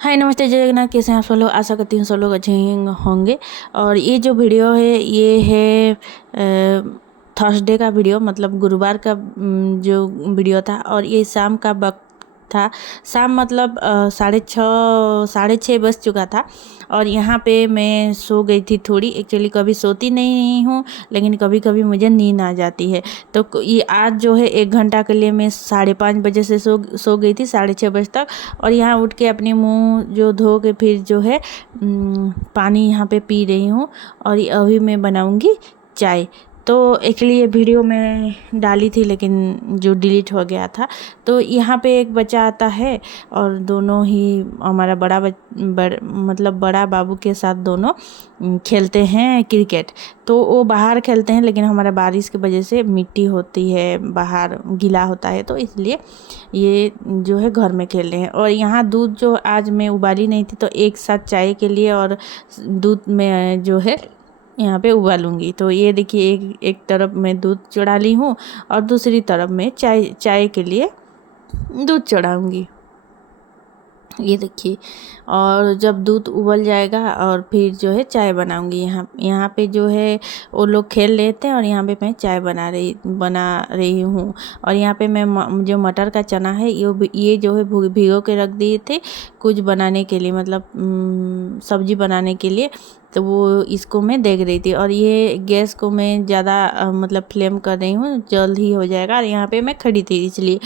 हाय नमस्ते जय जगन्नाथ। कैसे हैं आप सब लोग? आशा करती हूँ सब लोग अच्छे होंगे। और ये जो वीडियो है ये है थर्सडे का वीडियो, मतलब गुरुवार का जो वीडियो था। और ये शाम का वक्त था। शाम मतलब 6:30 बज चुका था। और यहाँ पे मैं सो गई थी थोड़ी। एक्चुअली कभी सोती नहीं हूँ, लेकिन कभी कभी मुझे नींद आ जाती है। तो ये आज जो है 1 घंटा के लिए मैं 5:30 बजे से सो गई थी 6:30 बजे तक। और यहाँ उठ के अपने मुंह जो धो के फिर जो है पानी यहाँ पे पी रही हूँ। और अभी मैं बनाऊँगी चाय। तो एक्चुअली ये वीडियो मैं डाली थी, लेकिन जो डिलीट हो गया था। तो यहाँ पे एक बच्चा आता है और दोनों ही हमारा मतलब बड़ा बाबू के साथ दोनों खेलते हैं क्रिकेट। तो वो बाहर खेलते हैं, लेकिन हमारा बारिश की वजह से मिट्टी होती है, बाहर गीला होता है, तो इसलिए ये जो है घर में खेल रहे हैं। और यहाँ दूध जो आज मैं उबाली नहीं थी, तो एक साथ चाय के लिए और दूध में जो है यहाँ पे उबालूंगी। तो ये देखिए, एक तरफ मैं दूध चढ़ा ली हूँ और दूसरी तरफ मैं चाय के लिए दूध चढ़ाऊंगी। ये देखिए, और जब दूध उबल जाएगा और फिर जो है चाय बनाऊंगी। यहाँ पे जो है वो लोग खेल लेते हैं और यहाँ पे मैं चाय बना रही हूँ। और यहाँ पे मैं जो मटर का चना है ये जो है भिगो के रख दिए थे कुछ बनाने के लिए, मतलब सब्जी बनाने के लिए। तो वो इसको मैं देख रही थी। और ये गैस को मैं ज़्यादा मतलब फ्लेम कर रही हूँ, जल्द ही हो जाएगा। और यहाँ पे मैं खड़ी थी इसलिए,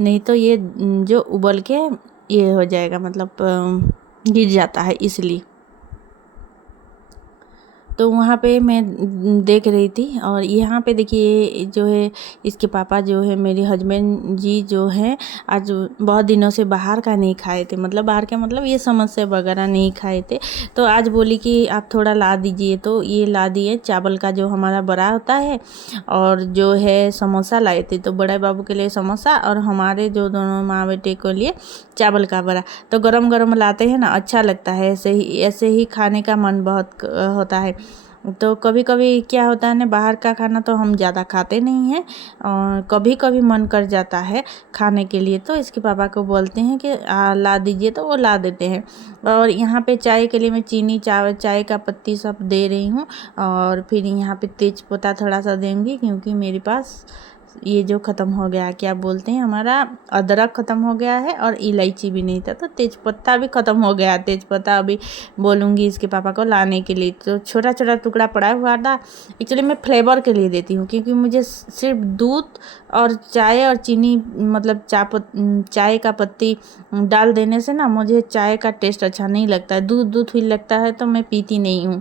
नहीं तो ये जो उबल के ये हो जाएगा, मतलब गिर जाता है इसलिए। तो वहाँ पे मैं देख रही थी। और यहाँ पे देखिए जो है इसके पापा जो है मेरे हस्बैंड जी जो हैं, आज बहुत दिनों से बाहर का नहीं खाए थे, मतलब बाहर के मतलब ये समोसे वगैरह नहीं खाए थे। तो आज बोली कि आप थोड़ा ला दीजिए, तो ये ला दिए। चावल का जो हमारा बड़ा होता है और जो है समोसा लाए थे। तो बड़े बाबू के लिए समोसा और हमारे जो दोनों माँ बेटे के लिए चावल का बड़ा। तो गरम गरम लाते हैं ना, अच्छा लगता है। ऐसे ही खाने का मन बहुत होता है। तो कभी कभी क्या होता है ना, बाहर का खाना तो हम ज़्यादा खाते नहीं हैं, और कभी कभी मन कर जाता है खाने के लिए। तो इसके पापा को बोलते हैं कि ला दीजिए, तो वो ला देते हैं। और यहाँ पे चाय के लिए मैं चीनी, चाय का पत्ती सब दे रही हूँ। और फिर यहाँ पे तेज पत्ता थोड़ा सा देंगी, क्योंकि मेरे पास ये जो ख़त्म हो गया, क्या बोलते हैं, हमारा अदरक ख़त्म हो गया है और इलायची भी नहीं था। तो तेज़पत्ता भी ख़त्म हो गया। तेज़पत्ता अभी बोलूँगी इसके पापा को लाने के लिए। तो छोटा छोटा टुकड़ा पड़ा हुआ था। एक्चुअली मैं फ्लेवर के लिए देती हूँ, क्योंकि मुझे सिर्फ दूध और चाय और चीनी, मतलब चाय का पत्ती डाल देने से ना मुझे चाय का टेस्ट अच्छा नहीं लगता है। दूध दूध ही लगता है, तो मैं पीती नहीं हूँ।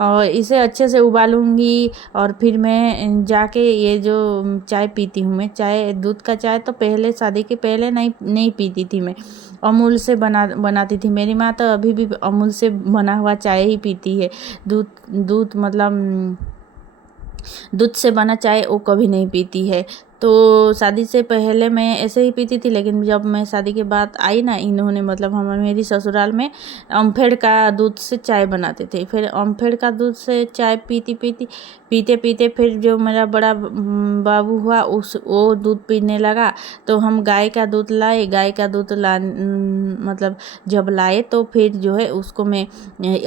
और इसे अच्छे से उबालूंगी और फिर मैं जाके ये जो चाय पीती हूँ। मैं चाय, दूध का चाय तो पहले, शादी के पहले नहीं पीती थी मैं। अमूल से बनाती थी मेरी माँ। तो अभी भी अमूल से बना हुआ चाय ही पीती है। दूध दूध मतलब दूध से बना चाय वो कभी नहीं पीती है। तो शादी से पहले मैं ऐसे ही पीती थी, लेकिन जब मैं शादी के बाद आई ना, इन्होंने मतलब मेरी ससुराल में अमफेड का दूध से चाय बनाते थे। फिर अमफेड का दूध से चाय पीते पीते फिर जो मेरा बड़ा बाबू हुआ वो दूध पीने लगा। तो हम गाय का दूध लाए। गाय का दूध मतलब जब लाए, तो फिर जो है उसको मैं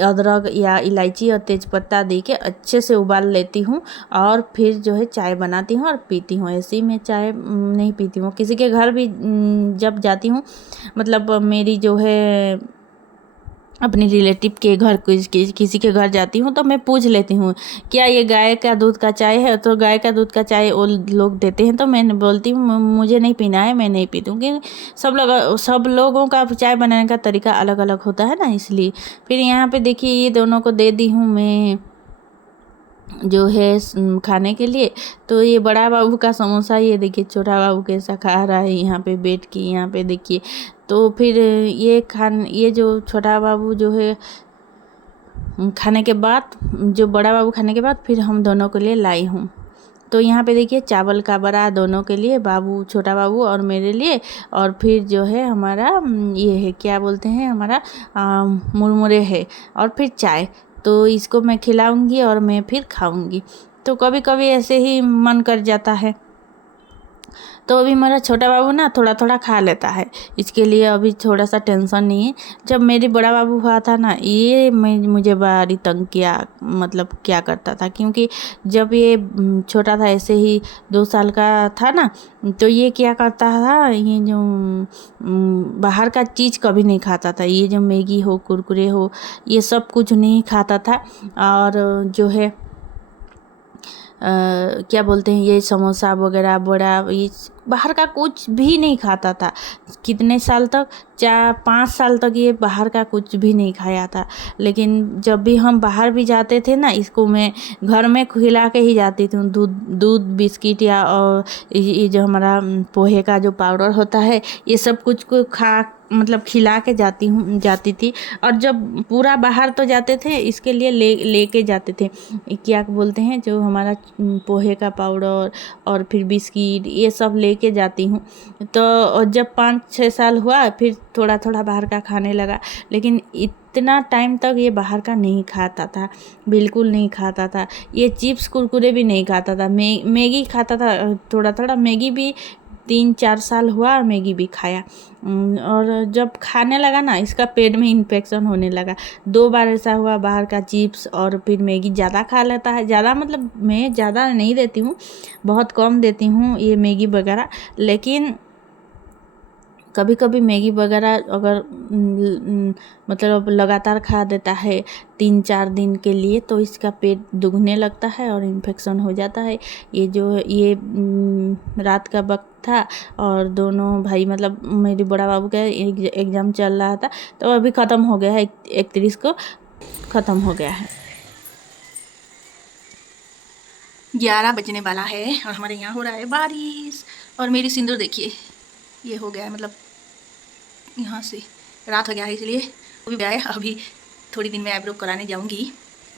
अदरक या इलायची और तेज़पत्ता दे के अच्छे से उबाल लेती हूँ। और फिर जो है चाय बनाती हूँ और पीती हूँ। ऐसे ही मैं चाय नहीं पीती हूँ। किसी के घर भी जब जाती हूँ, मतलब मेरी जो है अपनी रिलेटिव के घर, किसी के घर जाती हूँ, तो मैं पूछ लेती हूँ क्या ये गाय का दूध का चाय है। तो गाय का दूध का चाय वो लोग देते हैं, तो मैं बोलती हूँ मुझे नहीं पीना है, मैं नहीं पीती हूँ। क्योंकि सब लोगों का चाय बनाने का तरीका अलग अलग होता है ना, इसलिए। फिर यहाँ पे देखिए ये दोनों को दे दी हूँ मैं जो है खाने के लिए। तो ये बड़ा बाबू का समोसा, ये देखिए छोटा बाबू कैसा खा रहा है यहाँ पे बैठ के, यहाँ पे देखिए। तो फिर ये जो छोटा बाबू जो है खाने के बाद, जो बड़ा बाबू खाने के बाद फिर हम दोनों के लिए लाई हूँ। तो यहाँ पे देखिए चावल का बड़ा दोनों के लिए, छोटा बाबू और मेरे लिए। और फिर जो है हमारा ये है, क्या बोलते हैं, हमारा मुरमुरे है। और फिर चाय। तो इसको मैं खिलाऊंगी और मैं फिर खाऊंगी। तो कभी कभी ऐसे ही मन कर जाता है। तो अभी मेरा छोटा बाबू ना थोड़ा थोड़ा खा लेता है, इसके लिए अभी थोड़ा सा टेंशन नहीं है। जब मेरी बड़ा बाबू हुआ था ना, ये मुझे बड़ी तंग किया, मतलब क्या करता था, क्योंकि जब ये छोटा था, ऐसे ही 2 साल का था ना, तो ये क्या करता था, ये जो बाहर का चीज़ कभी नहीं खाता था, ये जो मैगी हो, कुरकुरे हो, ये सब कुछ नहीं खाता था। और जो है क्या बोलते हैं, ये समोसा वगैरह, बड़ा, ये बाहर का कुछ भी नहीं खाता था। कितने साल तक, 4-5 साल तक ये बाहर का कुछ भी नहीं खाया था। लेकिन जब भी हम बाहर भी जाते थे ना, इसको मैं घर में खिला के ही जाती थी, दूध बिस्किट या और ये जो हमारा पोहे का जो पाउडर होता है, ये सब कुछ को मतलब खिला के जाती थी। और जब पूरा बाहर तो जाते थे, इसके लिए लेके जाते थे, क्या बोलते हैं, जो हमारा पोहे का पाउडर और फिर बिस्किट, ये सब लेके जाती हूँ। तो जब 5-6 साल हुआ, फिर थोड़ा थोड़ा बाहर का खाने लगा। लेकिन इतना टाइम तक ये बाहर का नहीं खाता था, बिल्कुल नहीं खाता था। ये चिप्स कुरकुरे भी नहीं खाता था, मैगी खाता था थोड़ा थोड़ा, मैगी भी 3-4 साल हुआ और मैगी भी खाया। और जब खाने लगा ना, इसका पेट में इन्फेक्शन होने लगा। 2 बार ऐसा हुआ, बाहर का चिप्स और फिर मैगी ज़्यादा खा लेता है। ज़्यादा मतलब मैं ज़्यादा नहीं देती हूँ, बहुत कम देती हूँ ये मैगी वगैरह। लेकिन कभी कभी मैगी वगैरह अगर मतलब लगातार खा देता है 3-4 दिन के लिए, तो इसका पेट दुखने लगता है और इन्फेक्शन हो जाता है। ये रात का वक्त था, और दोनों भाई, मतलब मेरे बड़ा बाबू का एग्ज़ाम चल रहा था, तो अभी ख़त्म हो गया है, 31 को ख़त्म हो गया है। 11 बजने वाला है और हमारे यहाँ हो रहा है बारिश। और मेरी सिंदूर देखिए, ये हो गया है, मतलब यहाँ से रात हो गया है, इसलिए अभी गया है। अभी थोड़ी दिन में आईब्रो कराने जाऊँगी।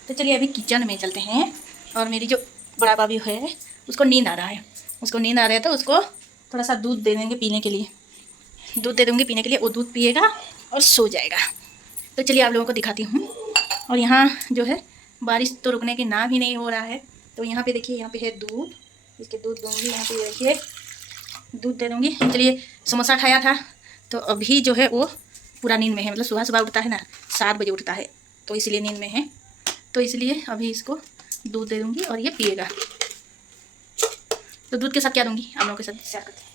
तो चलिए अभी किचन में चलते हैं। और मेरी जो बड़ा भाभी है, उसको नींद आ रहा है, तो उसको थोड़ा सा दूध दे देंगे पीने के लिए, दूध दे दूँगी पीने के लिए। वो दूध पिएगा और सो जाएगा। तो चलिए आप लोगों को दिखाती हूँ। और यहाँ जो है बारिश तो रुकने के नाम ही नहीं हो रहा है। तो यहाँ पे देखिए, यहाँ पे है दूध, इसके दूध दूँगी। यहाँ पे देखिए दूध दे दूँगी। चलिए, समोसा खाया था, तो अभी जो है वो पूरा नींद में है, मतलब सुबह सुबह उठता है ना, 7 बजे उठता है, तो इसलिए नींद में है। तो इसलिए अभी इसको दूध दे दूँगी और ये पिएगा। तो दूध के साथ क्या दूँगी आप लोगों के साथ शेयर करते हैं।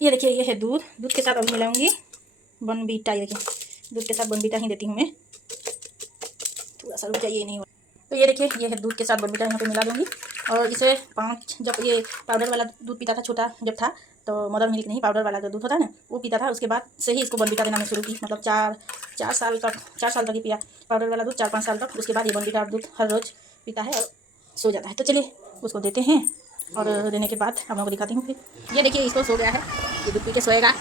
ये देखिए, ये है दूध, दूध के साथ अभी मिलाऊँगी बॉर्नवीटा। ये देखिए, दूध के साथ बॉर्नवीटा ही देती हूँ मैं। थोड़ा सा रुक जाइए, ये नहीं हो। तो ये देखिए, ये है दूध के साथ बॉर्नवीटा, यहाँ पे मिला दूँगी। और इसे 5, जब ये पाउडर वाला दूध पीता था, छोटा जब था, तो मदर मिल्क नहीं, पाउडर वाला जो दूध होता है ना, वो पीता था। उसके बाद से ही इसको बॉर्नवीटा देना मैं शुरू की, मतलब 4 साल तक ही पिया पाउडर वाला दूध, 4-5 साल तक। उसके बाद ये बॉर्नवीटा दूध हर रोज़ पीता है और सो जाता है। तो चलिए उसको देते हैं, और देने के बाद आप लोगों को दिखाती हूँ। फिर ये देखिए, इसको सो गया है, ये दूध पी के सोएगा।